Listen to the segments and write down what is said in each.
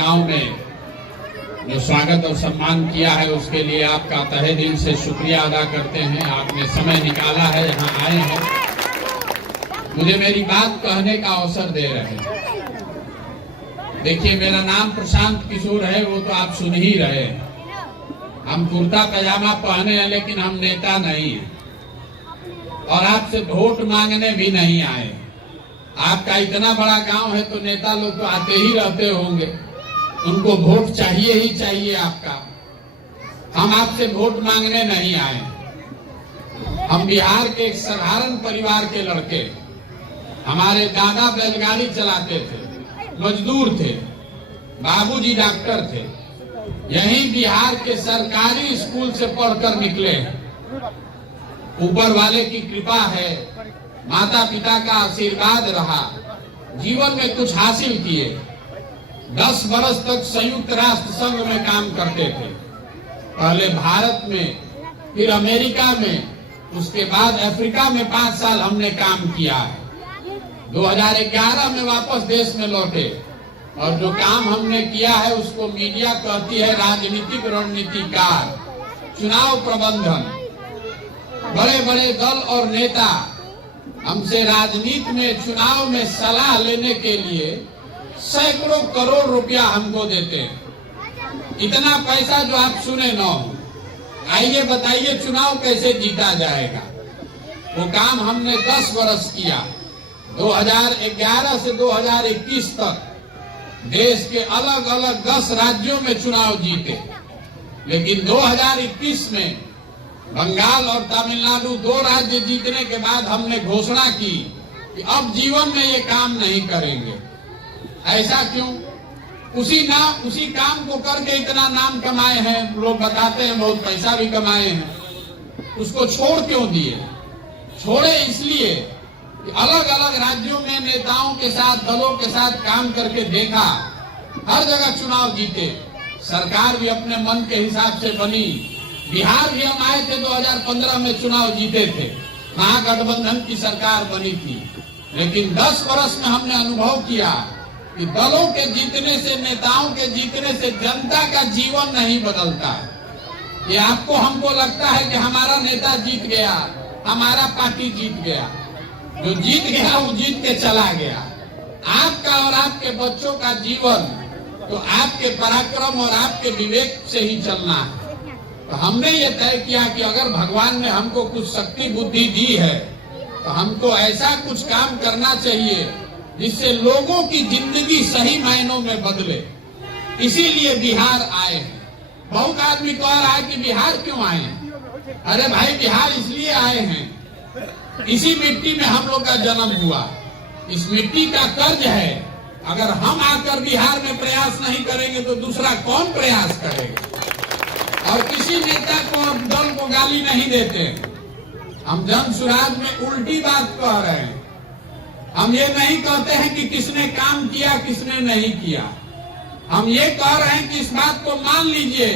गांव में जो स्वागत और सम्मान किया है उसके लिए आपका तहे दिल से शुक्रिया अदा करते हैं। आपने समय निकाला है, यहाँ आए हैं, मुझे मेरी बात कहने का अवसर दे रहे हैं। देखिए, मेरा नाम प्रशांत किशोर है, वो तो आप सुन ही रहे हैं। हम कुर्ता पजामा पहने हैं, लेकिन हम नेता नहीं हैं और आपसे वोट मांगने भी नहीं आए। आपका इतना बड़ा गांव है तो नेता लोग तो आते ही रहते होंगे, उनको वोट चाहिए ही चाहिए आपका। हम आपसे वोट मांगने नहीं आए। हम बिहार के एक साधारण परिवार के लड़के, हमारे दादा बैलगाड़ी चलाते थे, मजदूर थे, बाबूजी डॉक्टर थे, यहीं बिहार के सरकारी स्कूल से पढ़कर निकले। ऊपर वाले की कृपा है, माता पिता का आशीर्वाद रहा, जीवन में कुछ हासिल किए। 10 बरस तक संयुक्त राष्ट्र संघ में काम करते थे, पहले भारत में, फिर अमेरिका में, उसके बाद अफ्रीका में 5 साल हमने काम किया है। 2011 में वापस देश में लौटे और जो काम हमने किया है उसको मीडिया कहती है राजनीतिक रणनीतिकार, चुनाव प्रबंधन। बड़े बड़े दल और नेता हमसे राजनीति में, चुनाव में सलाह लेने के लिए सैकड़ों करोड़ रुपया हमको देते हैं। इतना पैसा जो आप सुने न हो। आइए बताइए चुनाव कैसे जीता जाएगा। वो काम हमने 10 बरस किया। 2011 से 2021 तक देश के अलग अलग 10 राज्यों में चुनाव जीते, लेकिन 2021 में बंगाल और तमिलनाडु 2 राज्य जीतने के बाद हमने घोषणा की कि अब जीवन में ये काम नहीं करेंगे। ऐसा क्यों? उसी काम को करके इतना नाम कमाए हैं, लोग बताते हैं बहुत पैसा भी कमाए हैं। उसको छोड़ क्यों दिए? छोड़े इसलिए कि अलग अलग राज्यों में नेताओं के साथ, दलों के साथ काम करके देखा, हर जगह चुनाव जीते, सरकार भी अपने मन के हिसाब से बनी। बिहार भी हम आए थे 2015 में, चुनाव जीते थे, महागठबंधन की सरकार बनी थी। लेकिन 10 वर्ष में हमने अनुभव किया कि दलों के जीतने से, नेताओं के जीतने से जनता का जीवन नहीं बदलता है। ये आपको हमको लगता है कि हमारा नेता जीत गया, हमारा पार्टी जीत गया। जो जीत गया वो जीत के चला गया। आपका और आपके बच्चों का जीवन तो आपके पराक्रम और आपके विवेक से ही चलना है। तो हमने ये तय किया कि अगर भगवान ने हमको कुछ शक्ति बुद्धि दी है तो हमको ऐसा कुछ काम करना चाहिए जिससे लोगों की जिंदगी सही मायनों में बदले। इसीलिए बिहार आए हैं। बहुत आदमी कह रहा है कि बिहार क्यों आए हैं? अरे भाई, बिहार इसलिए आए हैं, इसी मिट्टी में हम लोग का जन्म हुआ, इस मिट्टी का कर्ज है। अगर हम आकर बिहार में प्रयास नहीं करेंगे तो दूसरा कौन प्रयास करेगा? और किसी नेता को, दल को गाली नहीं देते। हम जन सुराज में उल्टी बात कह रहे हैं। हम ये नहीं कहते हैं कि किसने काम किया, किसने नहीं किया। हम ये कह रहे हैं कि इस बात को मान लीजिए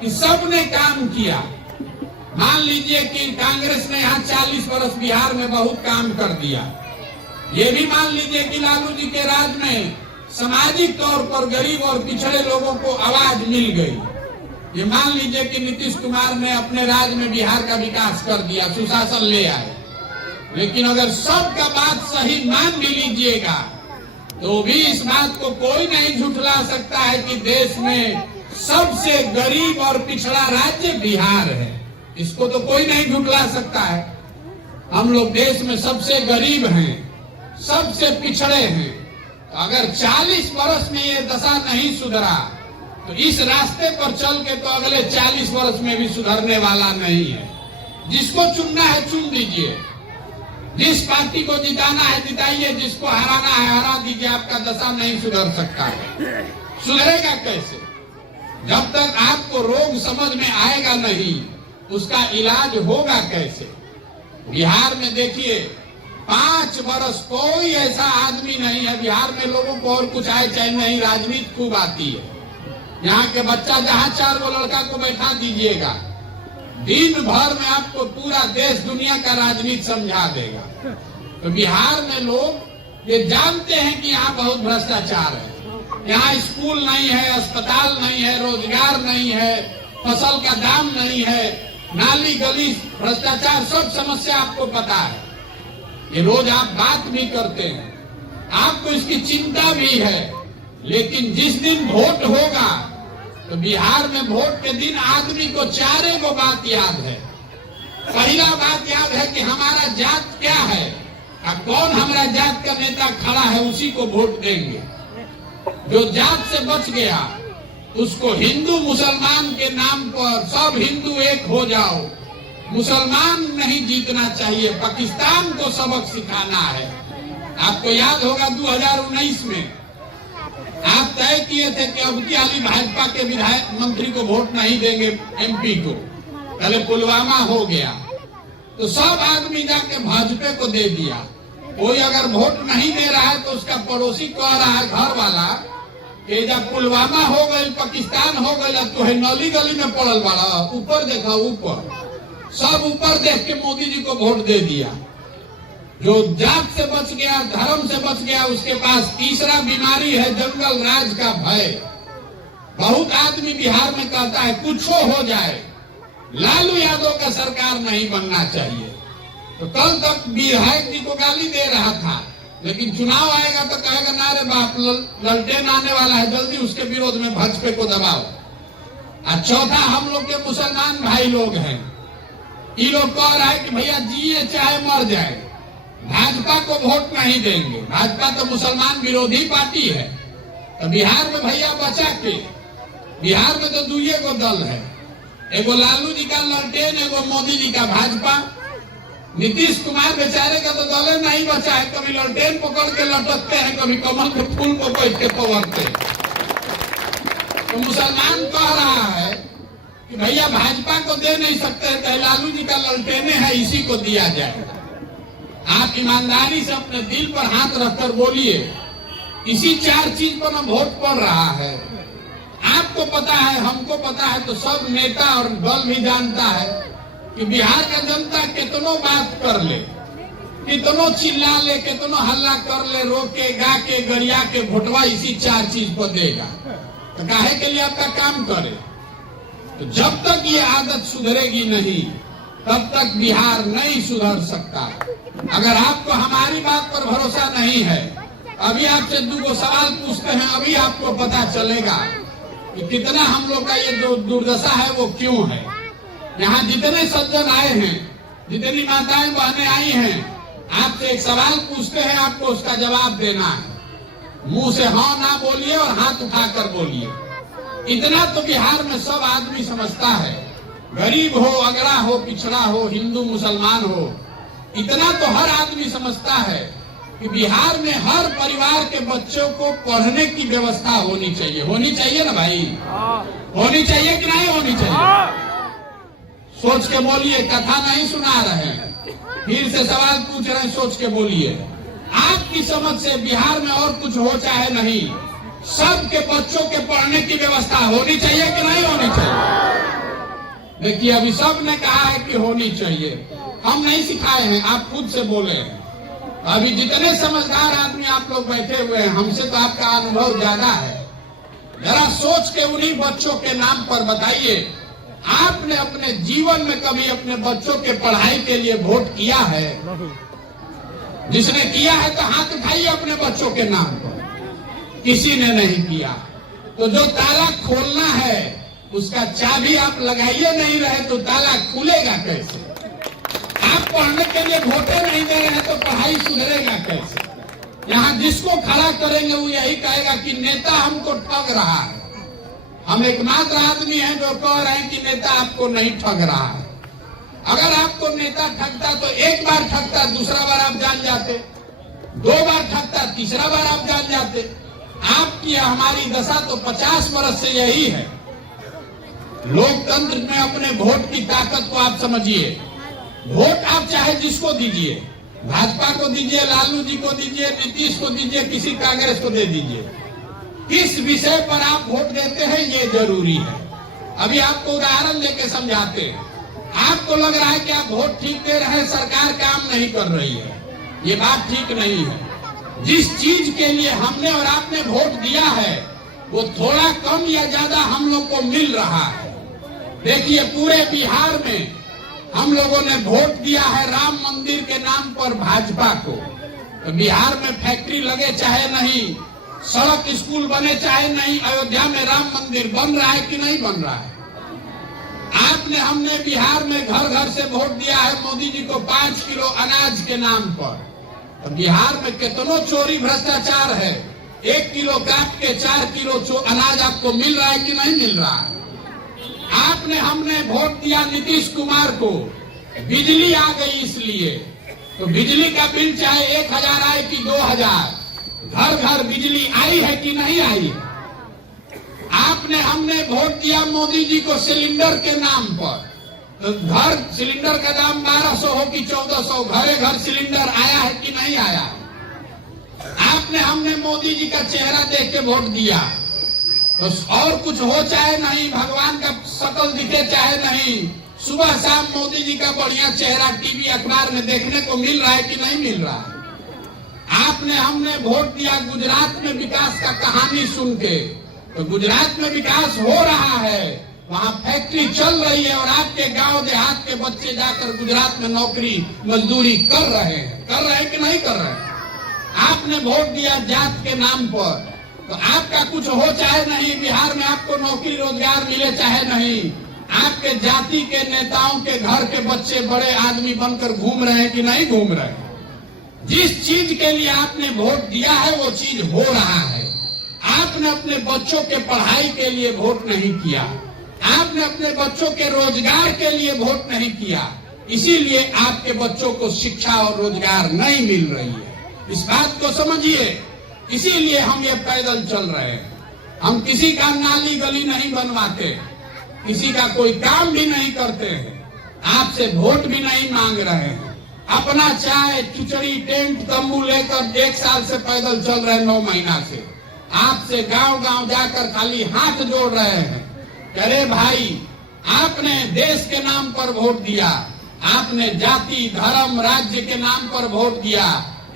कि सबने काम किया। मान लीजिए कि कांग्रेस ने यहाँ 40 वर्ष बिहार में बहुत काम कर दिया। ये भी मान लीजिए कि लालू जी के राज में सामाजिक तौर पर गरीब और पिछड़े लोगों को आवाज मिल गई। ये मान लीजिए कि नीतीश कुमार ने अपने राज में बिहार का विकास कर दिया, सुशासन ले आए। लेकिन अगर सबका बात सही मान भी लीजिएगा तो भी इस बात को कोई नहीं झुठला सकता है कि देश में सबसे गरीब और पिछड़ा राज्य बिहार है। इसको तो कोई नहीं झुठला सकता है। हम लोग देश में सबसे गरीब हैं, सबसे पिछड़े हैं। अगर 40 वर्ष में ये दशा नहीं सुधरा तो इस रास्ते पर चल के तो अगले 40 वर्ष में भी सुधरने वाला नहीं है। जिसको चुनना है चुन दीजिए, जिस पार्टी को जिताना है जिताइए, जिसको हराना है हरा दीजिए। आपका दशा नहीं सुधर सकता है। सुधरेगा कैसे? जब तक आपको रोग समझ में आएगा नहीं, उसका इलाज होगा कैसे? बिहार में देखिए, 5 वर्ष कोई ऐसा आदमी नहीं है बिहार में, लोगों को और कुछ आए चाहे नहीं, राजनीति खूब आती है। यहाँ के बच्चा जहाँ 4 वो लड़का को बैठा दीजिएगा, दिन भर में आपको पूरा देश दुनिया का राजनीति समझा देगा। तो बिहार में लोग ये जानते हैं कि यहाँ बहुत भ्रष्टाचार है, यहाँ स्कूल नहीं है, अस्पताल नहीं है, रोजगार नहीं है, फसल का दाम नहीं है, नाली गली भ्रष्टाचार, सब समस्या आपको पता है। ये रोज आप बात भी करते हैं, आपको इसकी चिंता भी है। लेकिन जिस दिन वोट होगा तो बिहार में वोट के दिन आदमी को चारे को बात याद है। पहला बात याद है कि हमारा जात क्या है और कौन हमारा जात का नेता खड़ा है, उसी को वोट देंगे। जो जात से बच गया उसको हिंदू मुसलमान के नाम पर सब हिंदू एक हो जाओ, मुसलमान नहीं जीतना चाहिए, पाकिस्तान को सबक सिखाना है। आपको याद होगा 2019 में आप तय किए थे कि अब की हाली भाजपा के विधायक मंत्री को वोट नहीं देंगे, एमपी को। पहले पुलवामा हो गया तो सब आदमी जाके भाजपा को दे दिया। कोई अगर वोट नहीं दे रहा है तो उसका पड़ोसी कह रहा है, घर वाला, कि जब पुलवामा हो गई, पाकिस्तान हो गई, तो है नली गली में पड़ल बड़ा, ऊपर देखा, ऊपर सब ऊपर देख के मोदी जी को वोट दे दिया। जो जात से बच गया, धर्म से बच गया, उसके पास तीसरा बीमारी है जंगल राज का भय। बहुत आदमी बिहार में कहता है कुछ हो जाए, लालू यादव का सरकार नहीं बनना चाहिए। तो कल तक विधायक जी को गाली दे रहा था, लेकिन चुनाव आएगा तो कहेगा ना रे बाप, ललटेन आने वाला है, जल्दी उसके विरोध में भाजपा को दबाओ। और चौथा, हम लोग के मुसलमान भाई लोग हैं, ये लोग कह रहा है कि भैया जिए चाहे मर जाए, भाजपा को वोट नहीं देंगे। भाजपा तो मुसलमान विरोधी पार्टी है। तो बिहार में भैया बचा के, बिहार में तो दुइये को दल है, एगो लालू जी का ललटेन, एगो मोदी जी का भाजपा। नीतीश कुमार बेचारे का तो दल नहीं बचा है, कभी ललटेन पकड़ के लटकते हैं, कभी कमल के फूल को बैठ के पकड़ते। तो मुसलमान कह रहा है कि भैया भाजपा को दे नहीं सकते, तो लालू जी का ललटेने है, इसी को दिया जाए। आप ईमानदारी से अपने दिल पर हाथ रखकर बोलिए, इसी 4 चीज पर हम वोट पड़ रहा है। आपको पता है, हमको पता है, तो सब नेता और दल भी जानता है कि बिहार का जनता कितनो बात कर ले, कितनो चिल्ला ले, कितनो हल्ला कर ले, रोके गा के गरिया के वोटवा इसी 4 चीज पर देगा। तो काहे के लिए आपका काम करे? तो जब तक ये आदत सुधरेगी नहीं, तब तक बिहार नहीं सुधर सकता। अगर आपको हमारी बात पर भरोसा नहीं है, अभी आपसे 2 सवाल पूछते हैं, अभी आपको पता चलेगा कि कितना हम लोग का ये जो दुर्दशा है वो क्यों है। यहाँ जितने सज्जन आए हैं, जितनी माताएं बहनें आई हैं, आपसे एक सवाल पूछते हैं, आपको उसका जवाब देना है। मुंह से हाँ ना बोलिए और हाथ उठाकर बोलिए। इतना तो बिहार में सब आदमी समझता है, गरीब हो, अगड़ा हो, पिछड़ा हो, हिंदू मुसलमान हो, इतना तो हर आदमी समझता है कि बिहार में हर परिवार के बच्चों को पढ़ने की व्यवस्था होनी चाहिए। होनी चाहिए ना भाई? होनी चाहिए कि नहीं होनी चाहिए? सोच के बोलिए, कथा नहीं सुना रहे हैं, फिर से सवाल पूछ रहे हैं, सोच के बोलिए। आपकी समझ से बिहार में और कुछ हो चाहे नहीं, सबके बच्चों के पढ़ने की व्यवस्था होनी चाहिए कि नहीं होनी चाहिए? देखिए, अभी सब ने कहा है कि होनी चाहिए, हम नहीं सिखाए हैं, आप खुद से बोले हैं। अभी जितने समझदार आदमी आप लोग बैठे हुए हैं, हमसे तो आपका अनुभव ज्यादा है। जरा सोच के उन्हीं बच्चों के नाम पर बताइए, आपने अपने जीवन में कभी अपने बच्चों के पढ़ाई के लिए वोट किया है? जिसने किया है तो हाथ उठाइए अपने बच्चों के नाम पर। किसी ने नहीं किया। तो जो ताला खोलना है उसका चाबी आप लगाइए नहीं रहे तो ताला खुलेगा कैसे? आप पढ़ने के लिए वोटे नहीं दे रहे हैं तो पढ़ाई सुधरेगा कैसे? यहाँ जिसको खड़ा करेंगे वो यही कहेगा कि नेता हमको ठग रहा है। हम एकमात्र आदमी हैं जो कह रहे हैं कि नेता आपको नहीं ठग रहा है। अगर आपको नेता ठगता तो एक बार ठगता, दूसरा बार आप जान जाते, 2 बार ठगता, तीसरा बार आप जान जाते। आपकी हमारी दशा तो 50 वर्ष से यही है। लोकतंत्र में अपने वोट की ताकत को आप समझिए। वोट आप चाहे जिसको दीजिए, भाजपा को दीजिए, लालू जी को दीजिए, नीतीश को दीजिए, किसी कांग्रेस को दे दीजिए, किस विषय पर आप वोट देते हैं ये जरूरी है। अभी आपको उदाहरण देके समझाते हैं। आपको लग रहा है कि आप वोट ठीक दे रहे हैं, सरकार काम नहीं कर रही है, ये बात ठीक नहीं है। जिस चीज के लिए हमने और आपने वोट दिया है वो थोड़ा कम या ज्यादा हम लोग को मिल रहा है। देखिए पूरे बिहार में हम लोगों ने वोट दिया है राम मंदिर के नाम पर भाजपा को। तो बिहार में फैक्ट्री लगे चाहे नहीं, सड़क स्कूल बने चाहे नहीं, अयोध्या में राम मंदिर बन रहा है कि नहीं बन रहा है? आपने हमने बिहार में घर घर से वोट दिया है मोदी जी को 5 किलो अनाज के नाम पर। तो बिहार में कितनो चोरी भ्रष्टाचार है, 1 किलो काट के 4 किलो अनाज आपको मिल रहा है कि नहीं मिल रहा है? आपने हमने वोट दिया नीतीश कुमार को, बिजली आ गई इसलिए। तो बिजली का बिल चाहे 1000 आए कि 2000, घर घर बिजली आई है कि नहीं आई? आपने हमने वोट दिया मोदी जी को सिलेंडर के नाम पर। तो घर सिलेंडर का दाम 1200 हो कि 1400, घरे घर सिलेंडर आया है कि नहीं आया? आपने हमने मोदी जी का चेहरा देख के वोट दिया। तो और कुछ हो चाहे नहीं, भगवान का शकल दिखे चाहे नहीं, सुबह शाम मोदी जी का बढ़िया चेहरा टीवी अखबार में देखने को मिल रहा है कि नहीं मिल रहा है? आपने हमने वोट दिया गुजरात में विकास का कहानी सुन के। तो गुजरात में विकास हो रहा है, वहाँ फैक्ट्री चल रही है और आपके गांव देहात के बच्चे जाकर गुजरात में नौकरी मजदूरी कर रहे हैं कि नहीं कर रहे हैं? आपने वोट दिया जात के नाम पर। तो आपका कुछ हो चाहे नहीं, बिहार में आपको नौकरी रोजगार मिले चाहे नहीं, आपके जाति के नेताओं के घर के बच्चे बड़े आदमी बनकर घूम रहे हैं कि नहीं घूम रहे हैं? जिस चीज के लिए आपने वोट दिया है वो चीज हो रहा है। आपने अपने बच्चों के पढ़ाई के लिए वोट नहीं किया, आपने अपने बच्चों के रोजगार के लिए वोट नहीं किया, इसीलिए आपके बच्चों को शिक्षा और रोजगार नहीं मिल रही है। इस बात को समझिए, इसीलिए हम ये पैदल चल रहे हैं। हम किसी का नाली गली नहीं बनवाते, किसी का कोई काम भी नहीं करते हैं, आपसे वोट भी नहीं मांग रहे हैं। अपना चाय खिचड़ी टेंट तंबू लेकर 1 साल से पैदल चल रहे हैं, 9 महीना से। आपसे गांव गांव जाकर खाली हाथ जोड़ रहे हैं। अरे भाई, आपने देश के नाम पर वोट दिया, आपने जाति धर्म राज्य के नाम पर वोट दिया।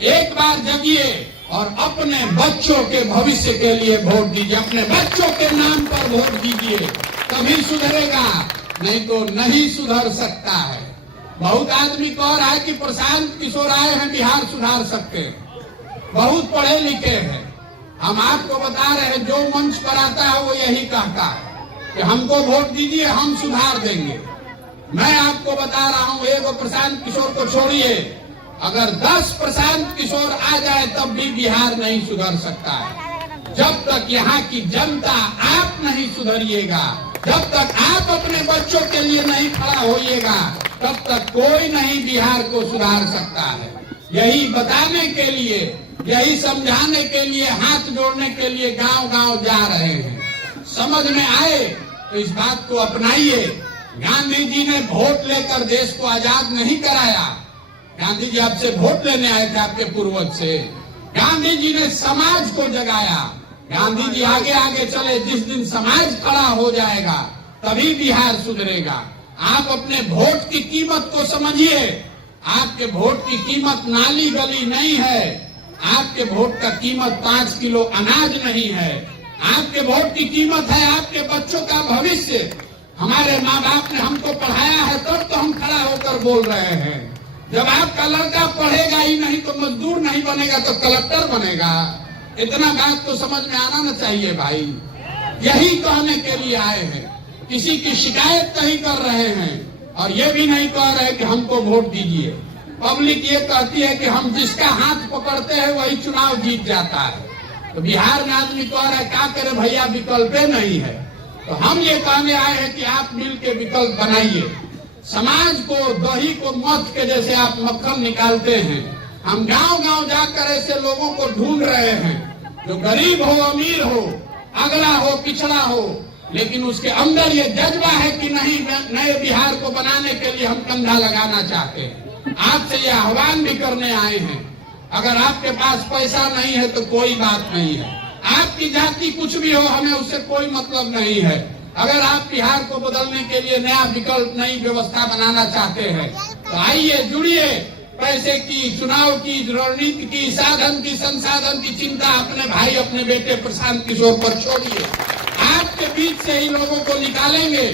एक बार जगिए और अपने बच्चों के भविष्य के लिए वोट दीजिए, अपने बच्चों के नाम पर वोट दीजिए, तभी सुधरेगा, नहीं तो नहीं सुधर सकता है। बहुत आदमी कह रहा है कि प्रशांत किशोर आए हैं बिहार सुधार सकते हैं, बहुत पढ़े लिखे हैं। हम आपको बता रहे हैं, जो मंच पर आता है वो यही कहता है कि हमको वोट दीजिए, हम सुधार देंगे। मैं आपको बता रहा हूँ, एक प्रशांत किशोर को छोड़िए, अगर 10 प्रशांत किशोर आ जाए तब भी बिहार नहीं सुधर सकता है। जब तक यहाँ की जनता आप नहीं सुधरिएगा, जब तक आप अपने बच्चों के लिए नहीं खड़ा होइएगा, तब तक कोई नहीं बिहार को सुधार सकता है। यही बताने के लिए, यही समझाने के लिए, हाथ जोड़ने के लिए गांव गांव जा रहे हैं। समझ में आए तो इस बात को अपनाइए। गांधी जी ने वोट लेकर देश को आजाद नहीं कराया। गांधी जी आपसे वोट लेने आए थे, आपके पूर्वज से। गांधी जी ने समाज को जगाया। गांधी जी आगे आगे चले, जिस दिन समाज खड़ा हो जाएगा तभी बिहार सुधरेगा। आप अपने वोट की कीमत को समझिए। आपके वोट की कीमत नाली गली नहीं है, आपके वोट का कीमत 5 किलो अनाज नहीं है। आपके वोट की कीमत है आपके बच्चों का भविष्य। हमारे माँ बाप ने हमको पढ़ाया है, तब तो हम खड़ा होकर बोल रहे हैं। जब आपका लड़का पढ़ेगा ही नहीं तो मजदूर नहीं बनेगा तो कलेक्टर बनेगा। इतना बात तो समझ में आना न चाहिए भाई। यही कहने के लिए आए हैं, किसी की शिकायत नहीं कर रहे हैं और ये भी नहीं कह रहे कि हमको वोट दीजिए। पब्लिक ये कहती है कि हम जिसका हाथ पकड़ते हैं वही चुनाव जीत जाता है। तो बिहार में आदमी कह रहा है क्या करे भैया, विकल्पे नहीं है। तो हम ये कहने आए हैं कि आप मिल के विकल्प बनाइए। समाज को दही को मथ के जैसे आप मक्खन निकालते हैं, हम गांव गांव जाकर ऐसे लोगों को ढूंढ रहे हैं जो गरीब हो अमीर हो, अगला हो पिछड़ा हो, लेकिन उसके अंदर ये जज्बा है कि नहीं, नए बिहार को बनाने के लिए हम कंधा लगाना चाहते हैं। आपसे ये आह्वान भी करने आए हैं, अगर आपके पास पैसा नहीं है तो कोई बात नहीं है, आपकी जाति कुछ भी हो, हमें उससे कोई मतलब नहीं है। अगर आप बिहार को बदलने के लिए नया विकल्प, नई व्यवस्था बनाना चाहते हैं तो आइए, जुड़िए, पैसे की, चुनाव की, रणनीति की, साधन की, संसाधन की चिंता अपने भाई, अपने बेटे प्रशांत किशोर पर छोड़िए। आपके बीच से ही लोगों को निकालेंगे,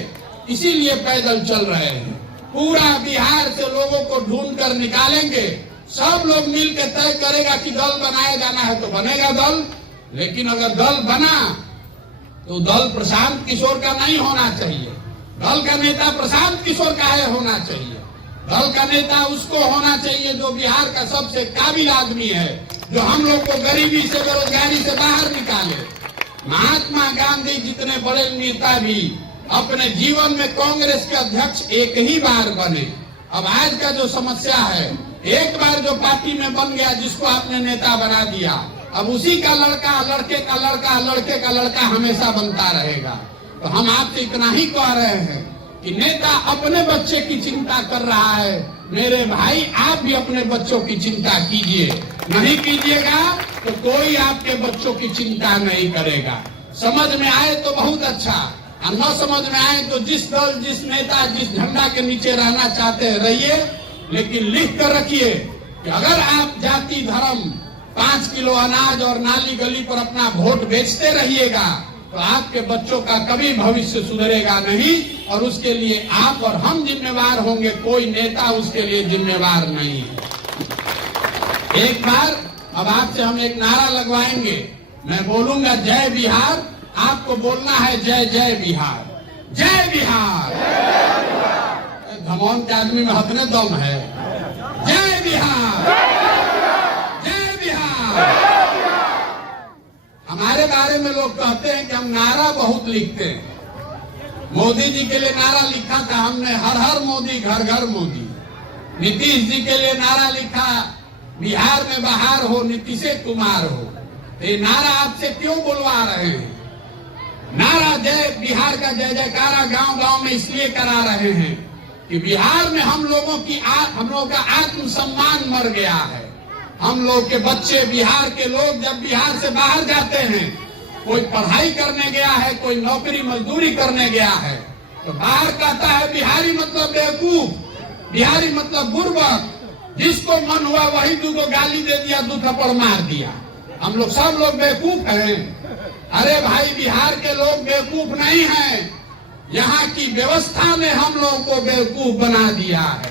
इसीलिए पैदल चल रहे हैं। पूरा बिहार से लोगों को ढूंढ कर निकालेंगे। सब लोग मिलकर तय करेगा कि दल बनाया जाना है तो बनेगा दल, लेकिन अगर दल बना तो दल प्रशांत किशोर का नहीं होना चाहिए। दल का नेता प्रशांत किशोर का है होना चाहिए। दल का नेता उसको होना चाहिए जो बिहार का सबसे काबिल आदमी है, जो हम लोग को गरीबी से, बेरोजगारी से बाहर निकाले। महात्मा गांधी जितने बड़े नेता भी अपने जीवन में कांग्रेस के अध्यक्ष एक ही बार बने। अब आज का जो समस्या है, एक बार जो पार्टी में बन गया, जिसको आपने नेता बना दिया, अब उसी का लड़का, लड़के का लड़का, लड़के का लड़का हमेशा बनता रहेगा। तो हम आपसे इतना ही कह रहे हैं कि नेता अपने बच्चे की चिंता कर रहा है। मेरे भाई, आप भी अपने बच्चों की चिंता कीजिए। नहीं कीजिएगा तो कोई आपके बच्चों की चिंता नहीं करेगा। समझ में आए तो बहुत अच्छा, और न समझ में आए तो जिस दल, जिस नेता, जिस झंडा के नीचे रहना चाहते हैं रहिए, लेकिन लिख कर रखिए कि अगर आप जाति, धर्म, 5 किलो अनाज और नाली गली पर अपना वोट बेचते रहिएगा तो आपके बच्चों का कभी भविष्य सुधरेगा नहीं, और उसके लिए आप और हम जिम्मेवार होंगे, कोई नेता उसके लिए जिम्मेवार नहीं है। एक बार अब आपसे हम एक नारा लगवाएंगे। मैं बोलूंगा जय बिहार, आपको बोलना है जय जय बिहार, जय बिहार। धमौन के आदमी में हथने दम है। जय बिहार, जय बिहार। हमारे बारे में लोग कहते हैं कि हम नारा बहुत लिखते हैं। मोदी जी के लिए नारा लिखा था हमने, हर हर मोदी, घर घर मोदी। नीतीश जी के लिए नारा लिखा, बिहार में बहार हो, नीतीश कुमार हो। ये नारा आपसे क्यों बुलवा रहे हैं? नारा जय बिहार का जय जयकारा गांव गांव में इसलिए करा रहे हैं कि बिहार में हम लोगों का आत्मसम्मान मर गया है। हम लोग के बच्चे, बिहार के लोग जब बिहार से बाहर जाते हैं, कोई पढ़ाई करने गया है, कोई नौकरी मजदूरी करने गया है, तो बाहर कहता है बिहारी मतलब बेवकूफ, बिहारी मतलब बुर्बक। जिसको मन हुआ वही दूगो गाली दे दिया, 2 थप्पड़ मार दिया। हम लोग सब लोग बेवकूफ हैं। अरे भाई, बिहार के लोग बेवकूफ नहीं हैं, यहाँ की व्यवस्था ने हम लोगों को बेवकूफ बना दिया है।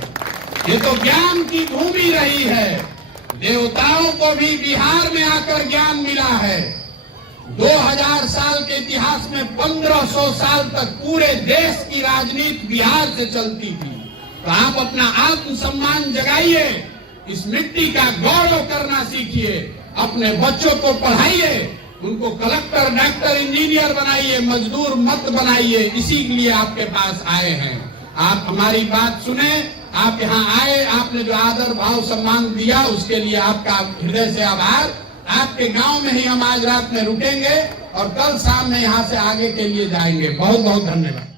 ये तो ज्ञान की भूमि रही है। देवताओं को भी बिहार में आकर ज्ञान मिला है। 2000 साल के इतिहास में 1500 साल तक पूरे देश की राजनीति बिहार से चलती थी। तो आप अपना आत्मसम्मान जगाइए, इस मिट्टी का गौरव करना सीखिए, अपने बच्चों को पढ़ाइए, उनको कलेक्टर, डॉक्टर, इंजीनियर बनाइए, मजदूर मत बनाइए। इसी के लिए आपके पास आए हैं। आप हमारी बात सुने, आप यहाँ आए, आपने जो आदर भाव सम्मान दिया उसके लिए आपका हृदय से आभार। आपके गांव में ही हम आज रात में रुकेंगे और कल शाम में यहाँ से आगे के लिए जाएंगे। बहुत बहुत धन्यवाद।